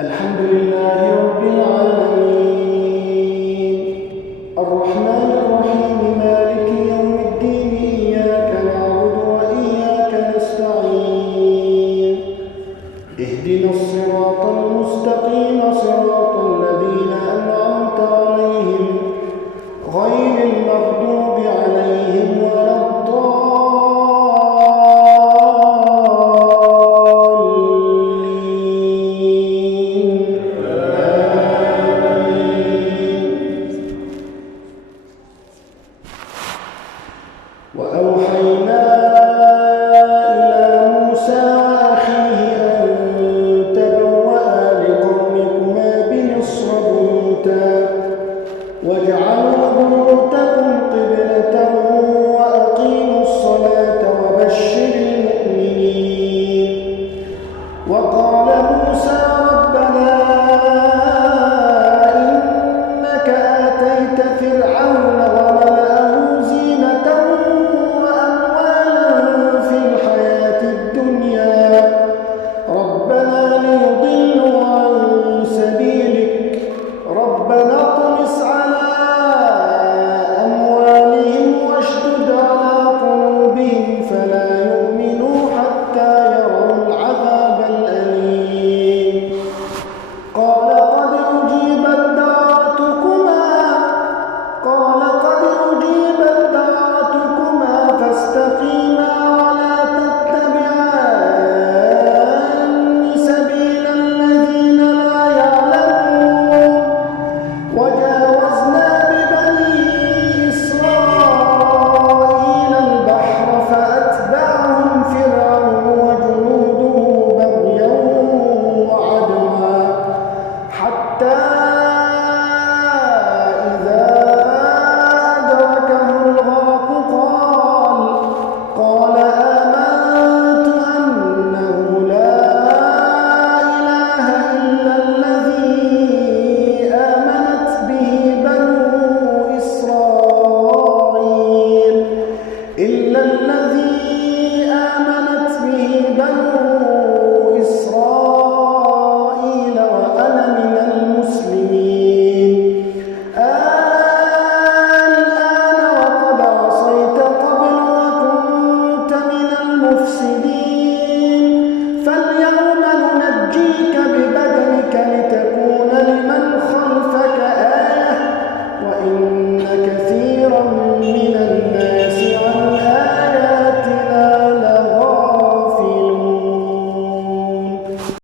الحمد لله رب العالمين الرحمن الرحيم مالك يوم الدين إياك نعبد وإياك نستعين اهدنا الصراط المستقيم صراط الذين أنعمت عليهم غير المغضوب عليهم ولا وأوحينا إلى موسى وأخيه أن تبوأ لقومكما بمصر بيوتا واجعلوا بيوتكم قبلة وأقيموا الصلاة وبشر المؤمنين وقال موسى ربنا إنك آتيت فرعون وملأه زينة ربنا ليضلوا عن سبيلك ربنا اطمس على أموالهم واشدد على قلوبهم فلا يؤمنوا حتى يروا العذاب الأليم قال قد أجيبت دعوتكما فاستقيما ولا تتبعان سبيل الذين لا يعلمون وجاوزنا ببني إسرائيل البحر فأتبعهم فرعون وجنوده بغيا وعدوا حتى إذا أدركه الغرق قال آمنت أنه لا إله إلا الذي آمنت به بنو إسرائيل وأنا من المسلمين الآن وقد عصيت قبل وكنت من المفسدين فاليوم ننجيك ببدنك لتكون لمن خلفك آية وإن كثيرا من الناس